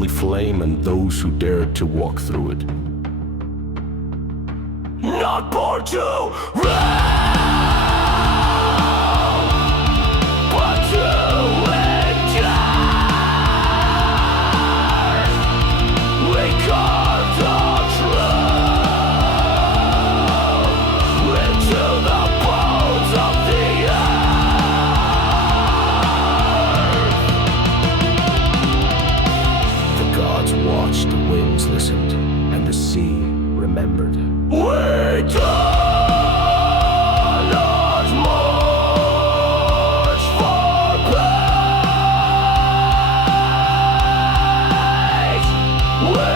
unholy flame and those who dared to walk through it. Not born to run, but to endure. We carved our truth into the bones of the earth. The gods watched, the winds listened, and the sea remembered. We do not march for peace. We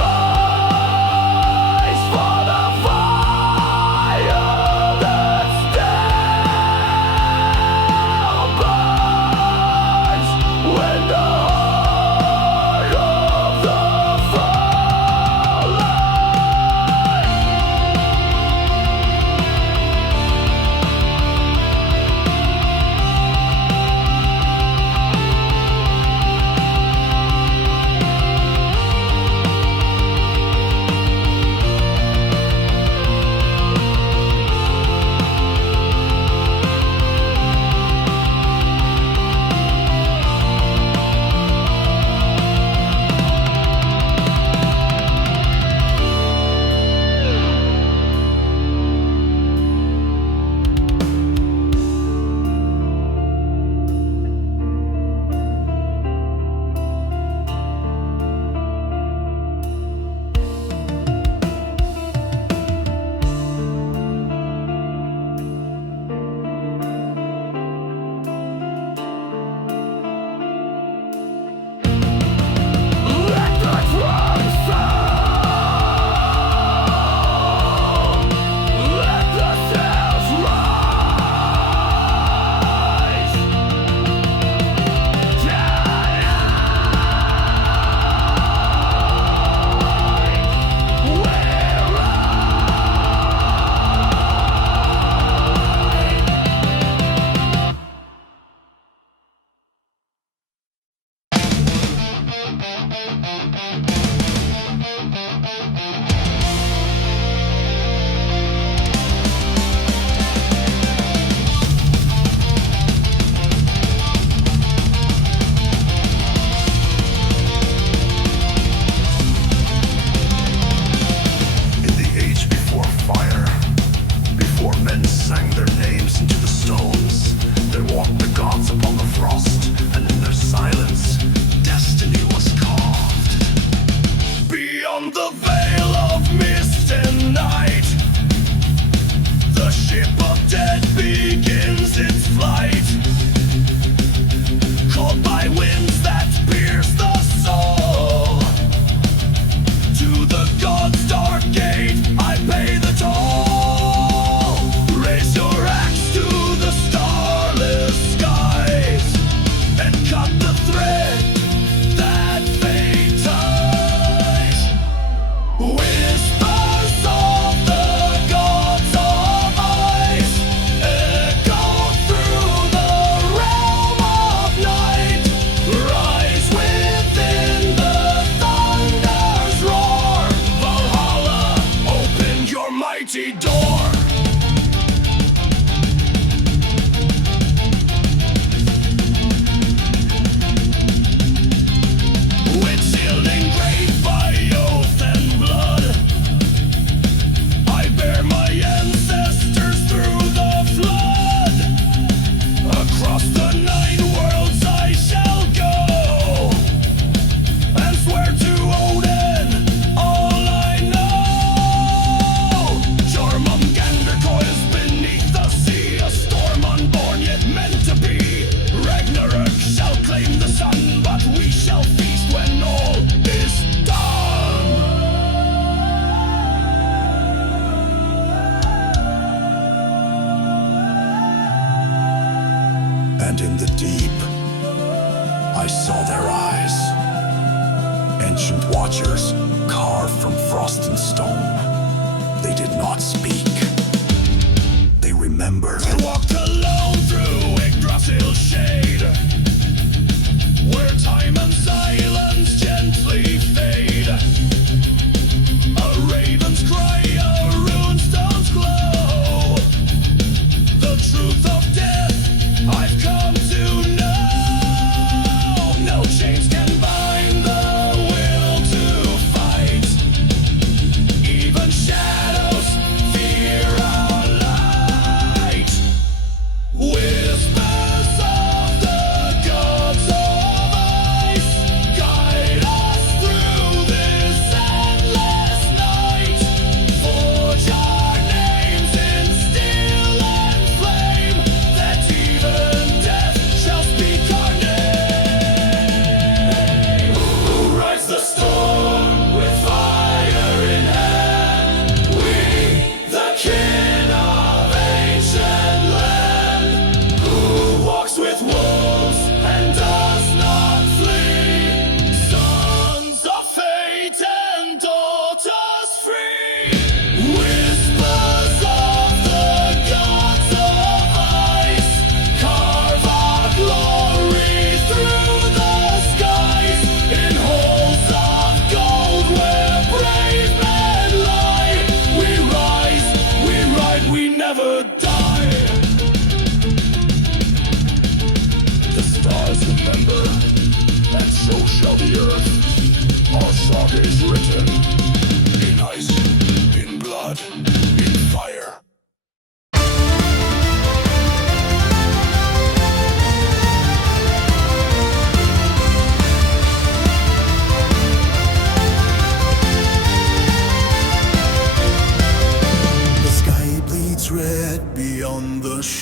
rise for the fire that still burns when the heart of the fallen. And in the deep, I saw their eyes. Ancient watchers, carved from frost and stone. They did not speak. They remembered. I walked alone through Yggdrasil shade, where time and silence gently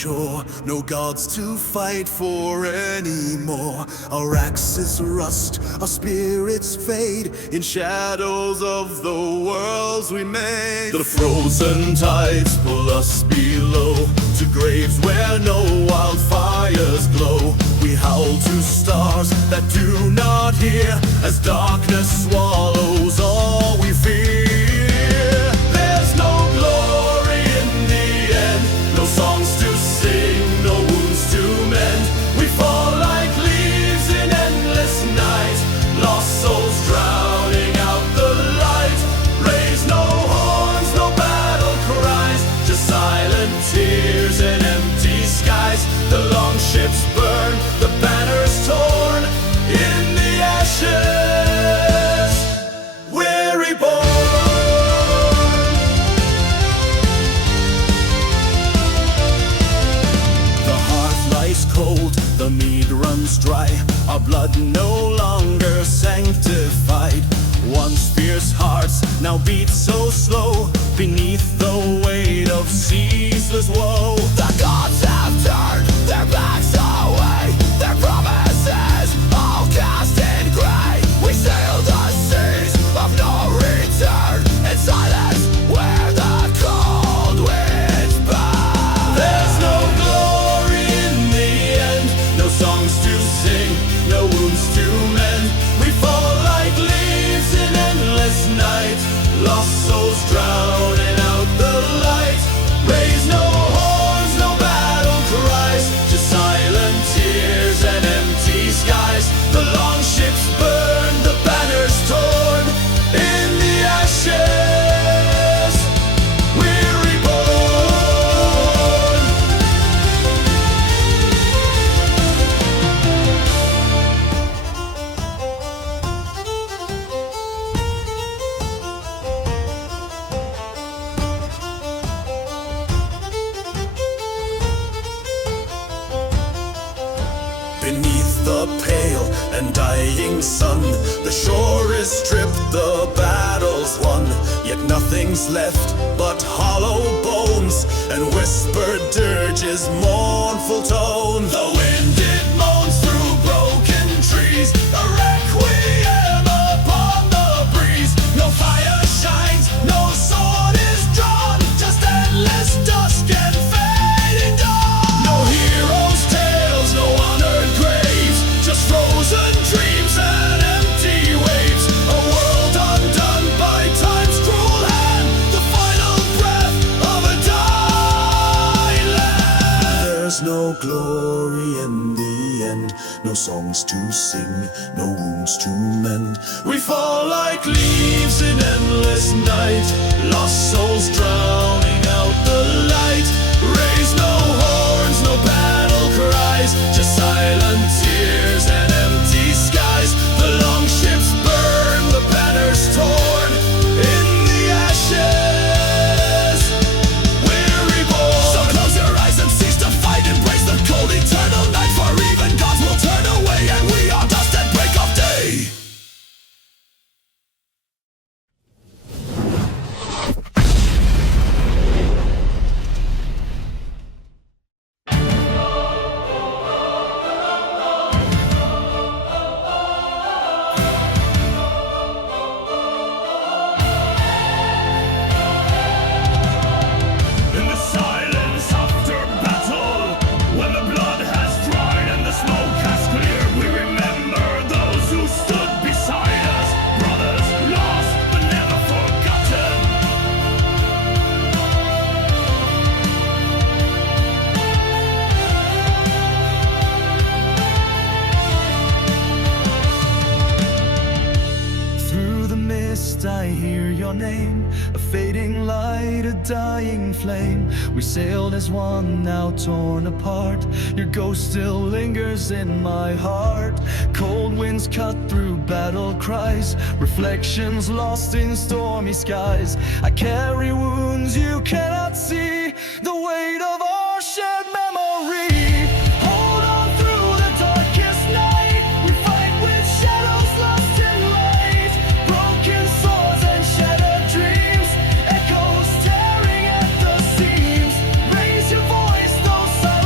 shore, no gods to fight for anymore. Our axes rust, our spirits fade in shadows of the worlds we made. The frozen tides pull us below to graves where no wildfires glow. We howl to stars that do not hear as darkness swallows all we fear. There's no glory in the end, no songs to sing, no wounds to mend. We fall like leaves in endless night, lost souls drowning out the light. Raise no horns, no battle cries, just silent tears and empty skies. The long ships burn, the banners torn in the ashes. We're reborn. The hearth lies cold, the mead runs dry, our blood no longer sanctified. Once fierce hearts now beat so slow beneath the weight of ceaseless woe. The gods have turned their backs away, their promises all cast in grey. We sail the seas of no return in silence where the cold winds burn. There's no glory in the end, no songs to sing, no wounds to mend. We fall like leaves in endless night, lost souls drowning out the light. Raise no horns, no battle cries, just silent tears and empty skies. The long ships burn, the banners torn in the ashes. We're reborn. Beneath the pale and dying sun, the shore is stripped, the battle's won. Yet nothing's left but hollow bones and whispered dirges, mournful tone. The wind it moans through broken trees, a requiem upon the breeze. No fire shines, no sword is drawn, just endless dusk and fading dawn. No heroes' tales, no honored graves, just frozen dreams and empty waves. A world undone by time's cruel hand, the final breath of a dying land. There's no glory in the end, no songs to sing, no wounds to mend. We fall like leaves in endless night, lost souls drowning out the light. Raise no horns, no battle cries, just silent tears and empty skies. The long ships burn, the banners torn in the ashes. We're reborn. So close your eyes and cease to fight, embrace the cold eternal night, for even gods will turn away and we are dust at break of day. In the silence after battle, when the blood has dried and the smoke has cleared, we remember those who stood beside us, brothers lost but never forgotten. Through the mist I hear your name, a fading light, a dying flame. We sailed as one, now torn apart. Your ghost still lingers in my heart. Cold winds cut through battle cries, reflections lost in stormy skies. I carry wounds you cannot see, the weight of our shared memory. Hold on through the darkest night, we fight with shadows lost in light. Broken swords and shattered dreams, echoes tearing at the seams. Raise your voice, though silent.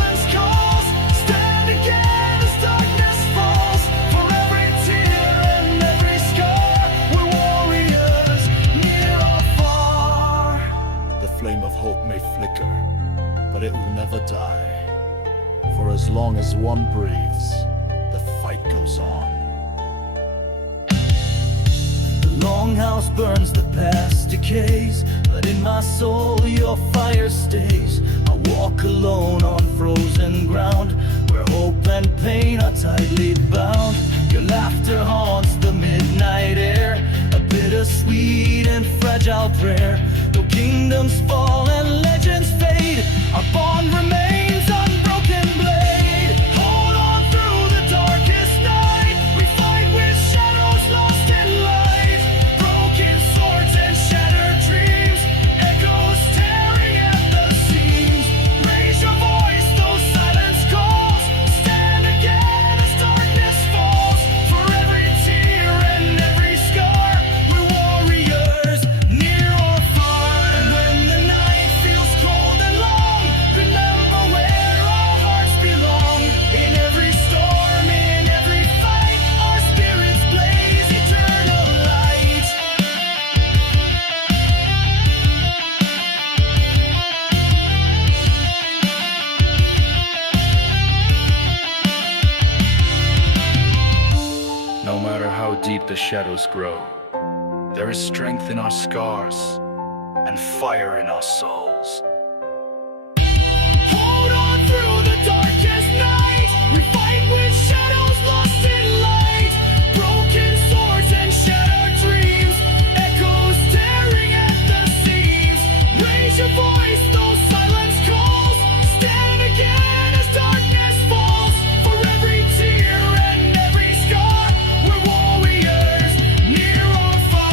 flame of hope may flicker, but it will never die. For as long as one breathes, the fight goes on. The longhouse burns, the past decays, but in my soul your fire stays. I walk alone on frozen ground, where hope and pain are tightly bound. Your laughter haunts the midnight air, a bittersweet and fragile prayer. Though kingdoms fall and legends fade, our bond remains unbroken blade. Hold on through the darkest night, we fight with shadows lost in light. Broken swords and shattered dreams, echoes tearing at the seams. Raise your voice, though silence calls, stand again as darkness falls. For every tear and every scar, we're warriors, near or far. And when the night feels cold and long, remember where our hearts belong. In every storm, in every fight, our spirits blaze eternal light. No matter how deep the shadows grow, there is strength in our scars and fire in our souls. Hold on through the darkest night, we fight with shadows lost in light. Broken swords and shattered dreams, echoes tearing at the seams. Raise your voice, though silence calls, stand again as darkness falls. For every tear and every scar, we're warriors, near or far.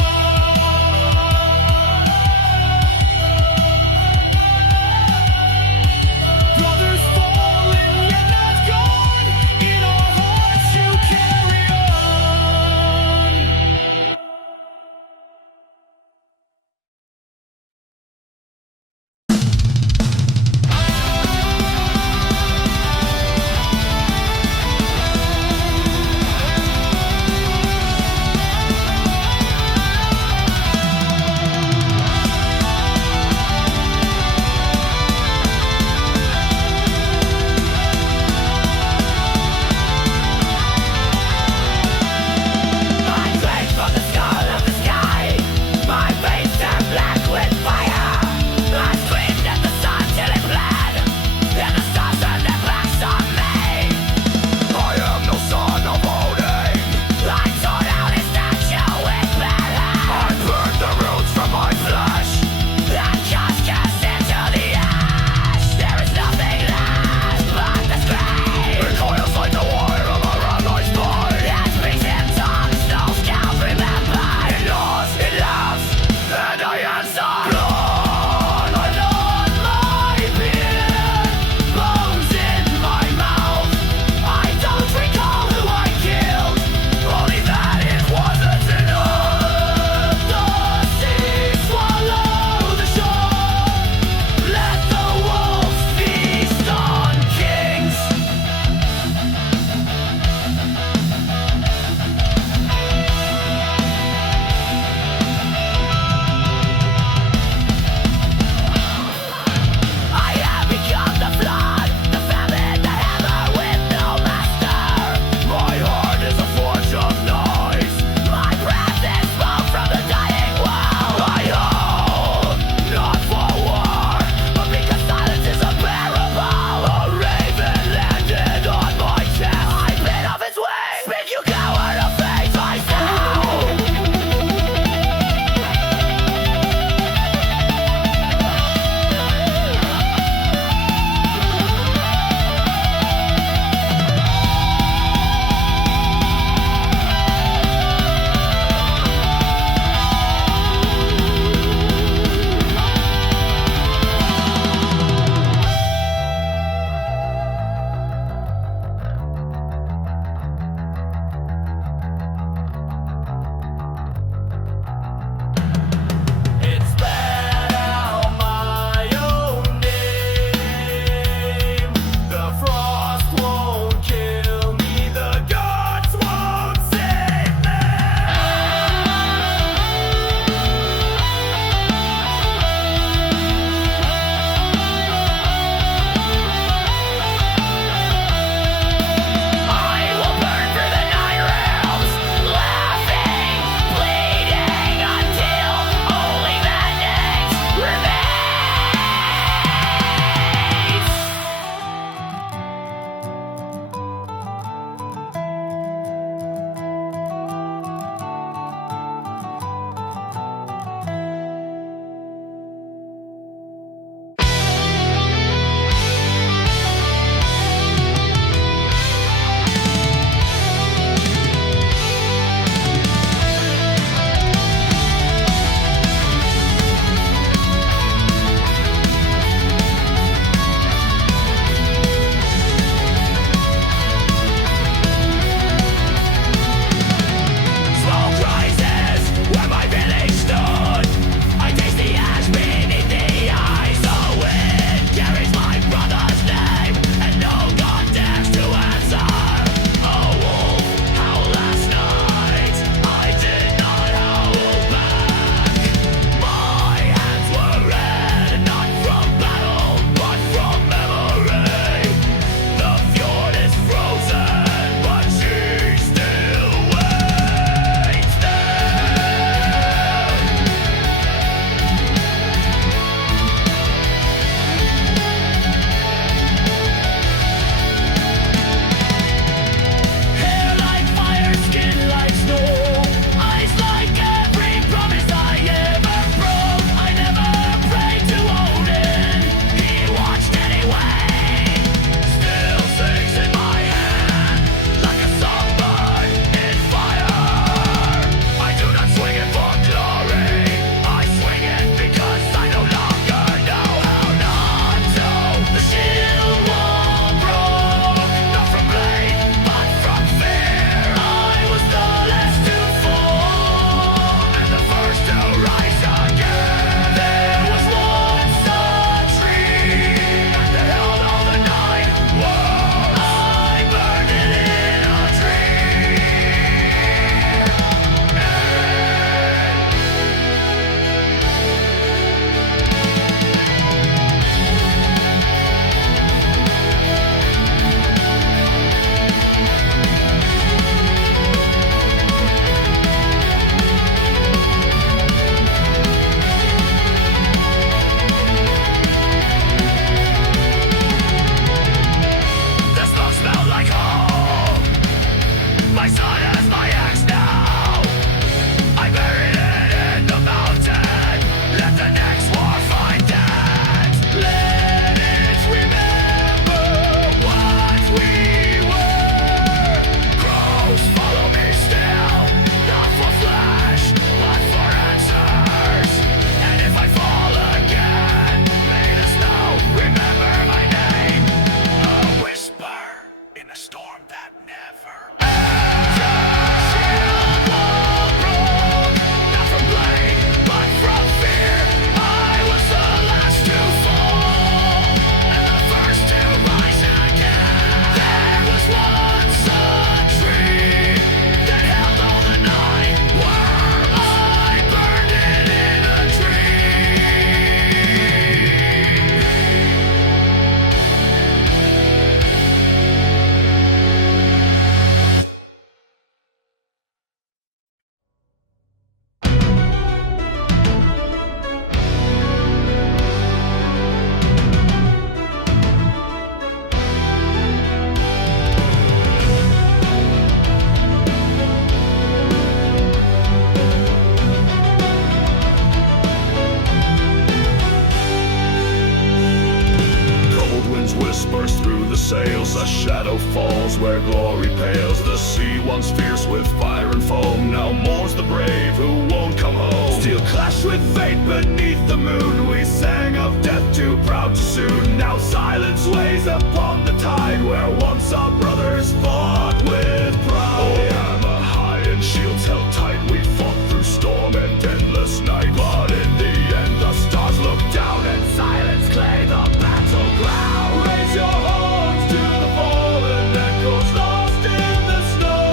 sails, a shadow falls where glory pales. The sea once fierce with fire and foam, now mourns the brave who won't come home. Steel clashed with fate beneath the moon, we sang of death too proud too soon. Now silence weighs upon the tide, where once our brothers fought with pride. Oh, armor high and shields held tight, we fought through storm and endless night. But in the end the stars looked down and silence claimed the battleground. Raise your horns to the fallen echoes lost in the snow.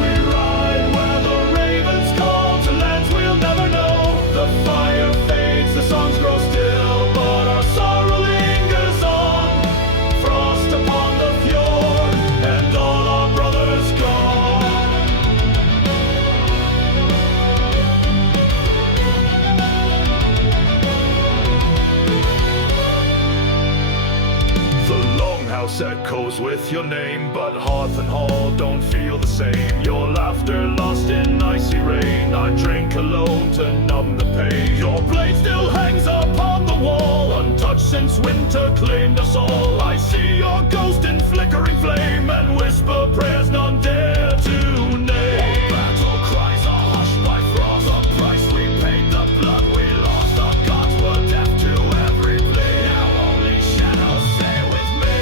We ride where the ravens call to lands we'll never know. The fire fades, the songs grow still, but our sorrow lingers on. Frost upon the fjord and all our brothers gone. The longhouse echoes with your name, but hearth and hall don't feel the same. Your laughter lost in icy rain, I drink alone to numb the pain. Your blade still hangs upon the wall, untouched since winter claimed us all. I see your ghost in flickering flame and whisper prayers none dare to name. Battle cries are hushed by frost, the price we paid, the blood we lost. The gods were deaf to every plea, now only shadows stay with me.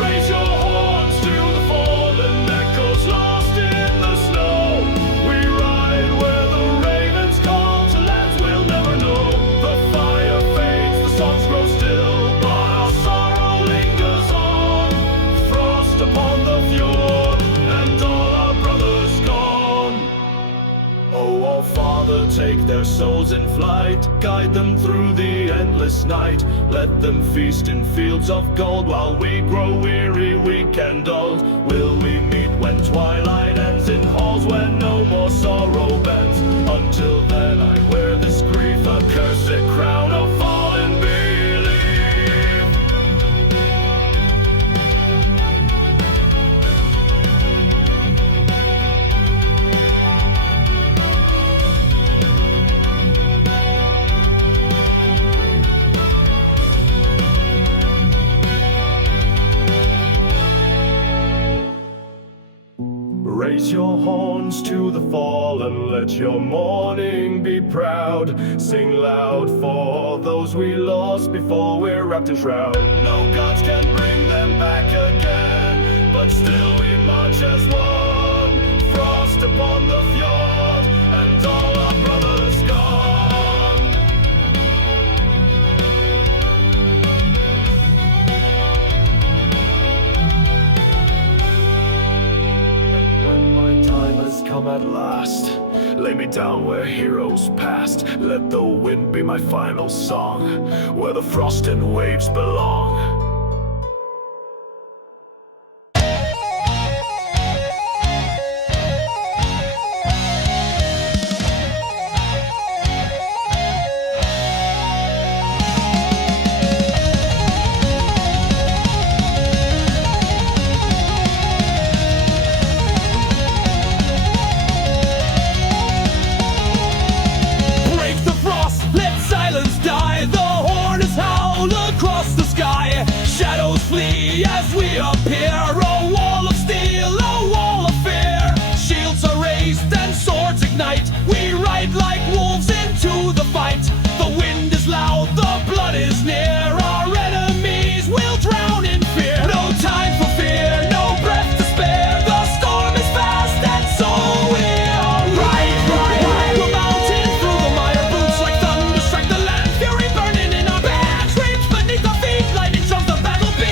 Raise your horns to the fallen echoes lost in the snow. We ride where the ravens call to lands we'll never know. The fire fades, the songs grow still, but our sorrow lingers on. Frost upon the fjord and all our brothers gone. Oh, all Father, take their souls in flight, guide them through the endless night. Let them feast in fields of gold while we grow weary, weak and dulled. Will we meet when twilight ends in halls where no more sorrow bends? Until then I wear this grief, a cursed crown of fallen belief. Raise your horns to the fallen, let your mourning be proud. Sing loud for those we lost before we're wrapped in shroud. No gods can bring them back again, but still we march as one. Frost upon the fjord and all our brothers gone. When my time has come at last, lay me down where heroes passed. Let the wind be my final song, where the frost and waves belong. As we appear, a wall of steel, a wall of fear. Shields are raised and swords ignite. We ride like wolves into the fight. The wind is loud, the blood is near. Our enemies will drown in fear. No time for fear, no breath to spare. The storm is fast and so we'll ride. We're mountain through the mire, boots like thunder strike the land. Fury burning in our bands, rage beneath our feet, lightning drums the battle beat.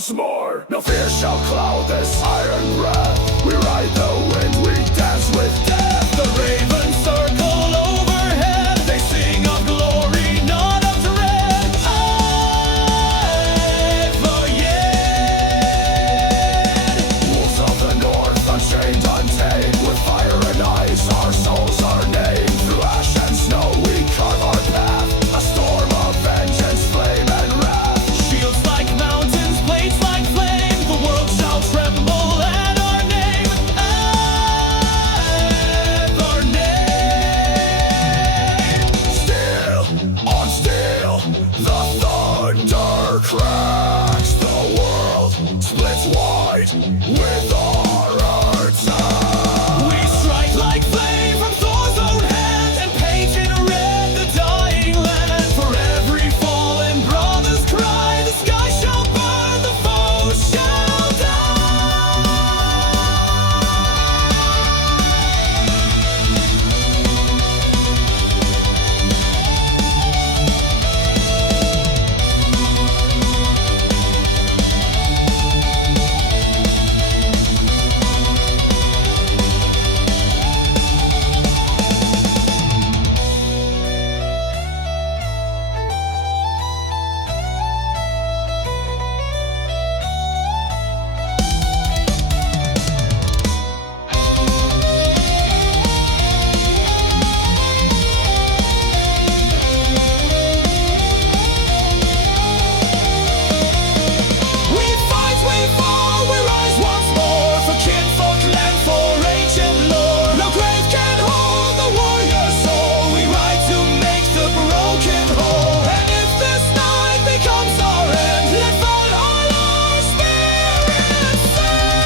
once more. No fear shall cloud this iron wrath. We ride the wind, we dance with death. The ravens circle overhead. They sing of glory, not of dread. Ever yet. Wolves of the north, unchained, untamed. With fire and ice, our souls are named. Through ash and snow, we carve our path. A storm of vengeance, flame and wrath. Shields like mountains, blades like flame. The world shall tremble at our name. Ever name. Steel on steel, the thunder cracks. The world splits wide with our attack. We strike like flame from Thor's own hand and paint in red the dying land. For every fallen brother's cry, the sky shall burn, the foe shall die. We fight, we fall, we rise once more. For kinfolk, land, for ancient lore. No grave can hold the warrior's soul. We ride to make the broken whole. And if this night becomes our end, let Valhalla our spirits send.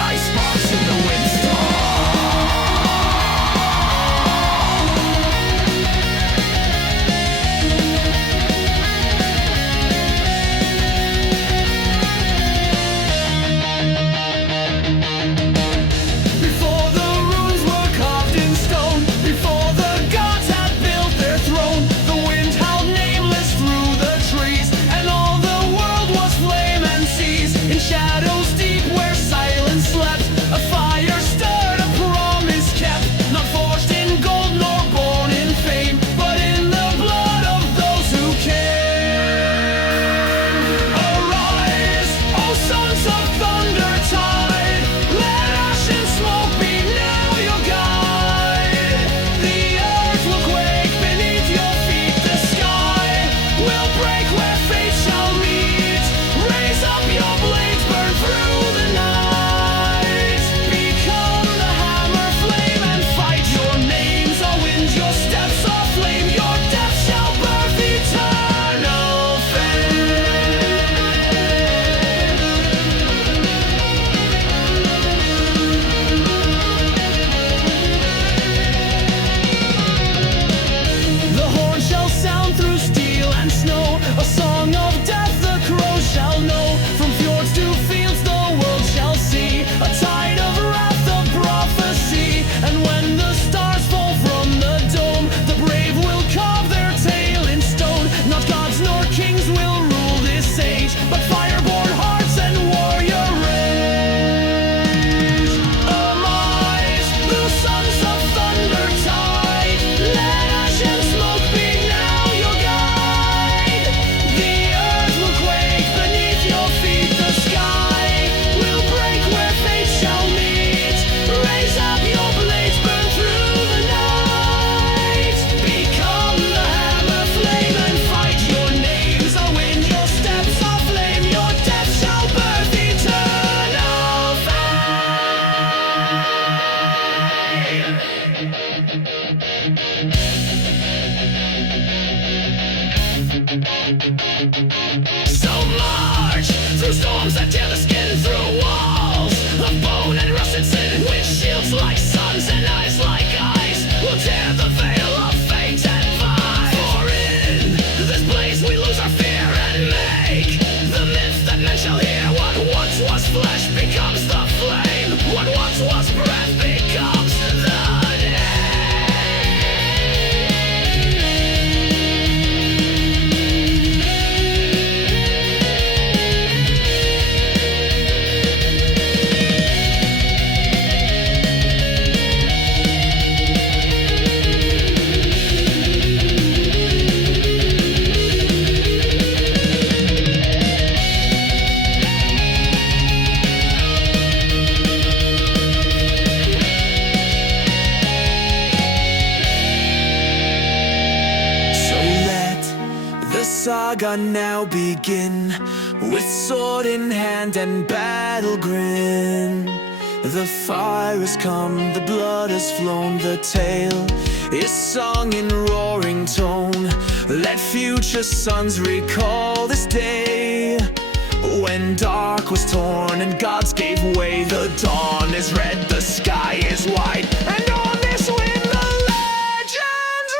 Ice sparks in the windstorm. Before the runes were carved in stone, before the gods had built their throne, the wind howled nameless through the trees, and all the world was flame and seas. In shadows deep where silence slept, a fire stirred, a promise kept, not forged in gold nor born in fame, but in the blood of those who came. Arise, O sons of thunder tide, let ash and smoke be now your guide. The earth will quake beneath your feet, the sky will break where fate shall meet. Raise up your blades, burn through through storms that tear the skin, through walls of bone and rusted sin, with shields like suns and eyes like ice, we'll tear the veil of fate and vice. For in this place we lose our fear and make the myth that men shall hear. What once was flesh becomes the flame, what once was breath becomes the saga now begin, with sword in hand and battle grin. The fire has come, the blood has flown, the tale is sung in roaring tone. Let future sons recall this day, when dark was torn and gods gave way. The dawn is red, the sky is white, and on this wind the legends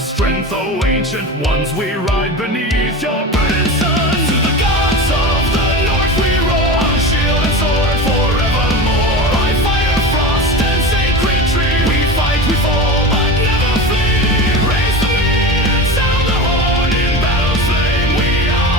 strength, oh ancient ones, we ride beneath your burning sun. To the gods of the north we roar, on shield and sword forevermore. By fire, frost, and sacred tree, we fight, we fall, but never flee. Raise the wind and sound the horn, in battle's flame we are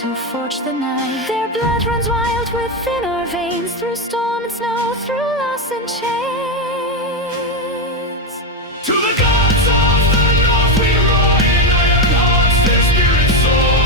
who forged the night. Their blood runs wild within our veins, through storm and snow, through loss and chains. To the gods of the north we roar, in iron hearts their spirits soar.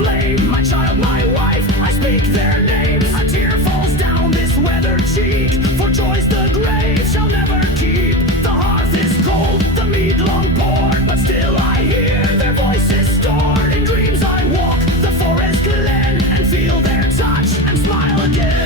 flame. My child, my wife, I speak their names. A tear falls down this weathered cheek. For joys the grave shall never keep. The hearth is cold, the mead long poured, but still I hear their voices stored. In dreams I walk the forest glen and feel their touch and smile again.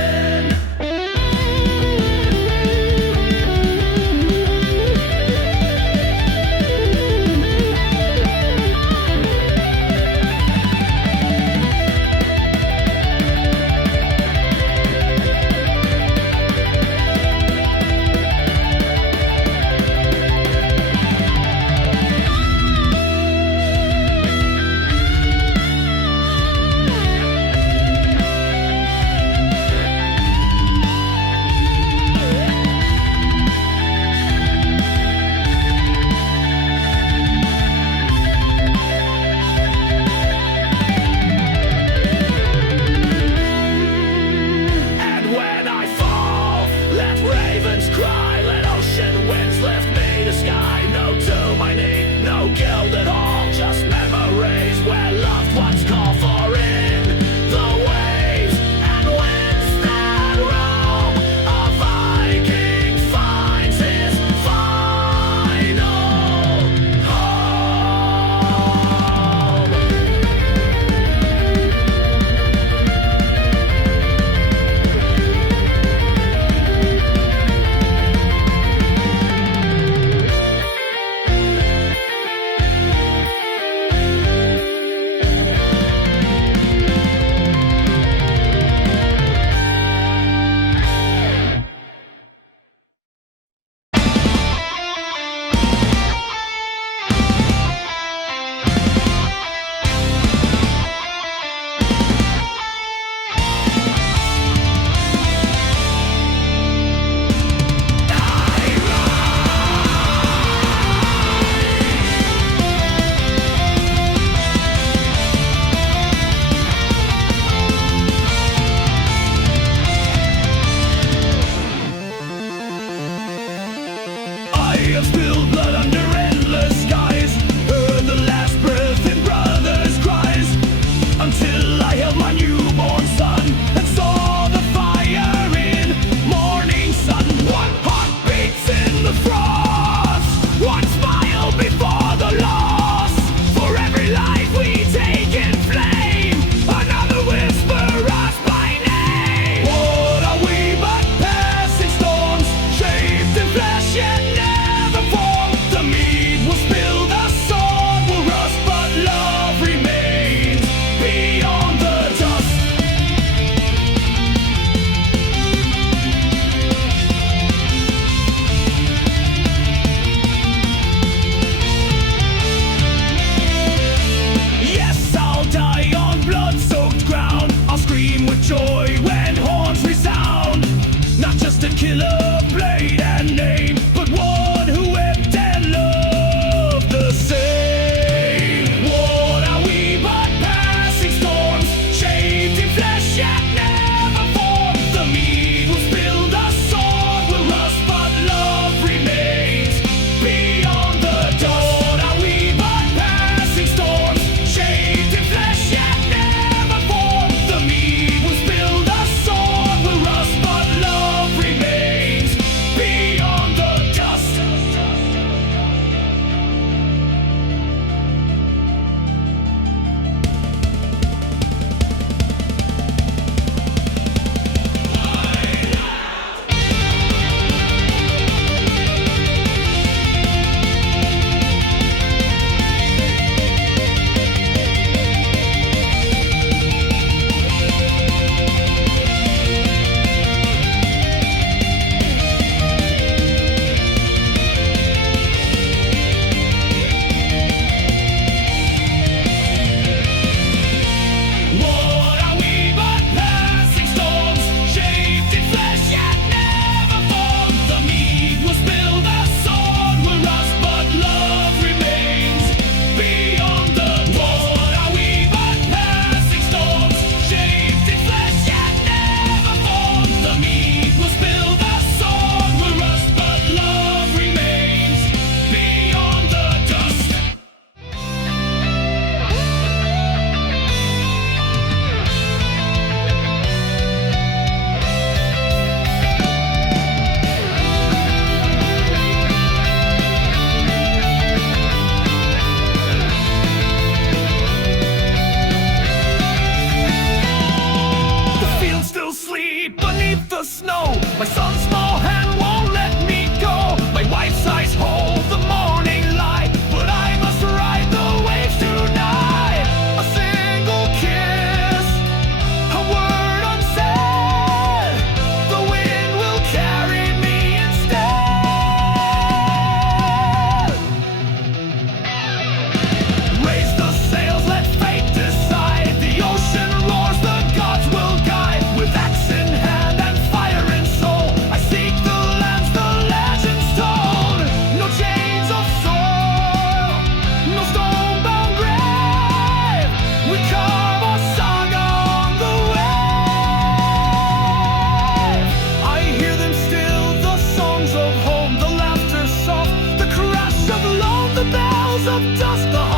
dust the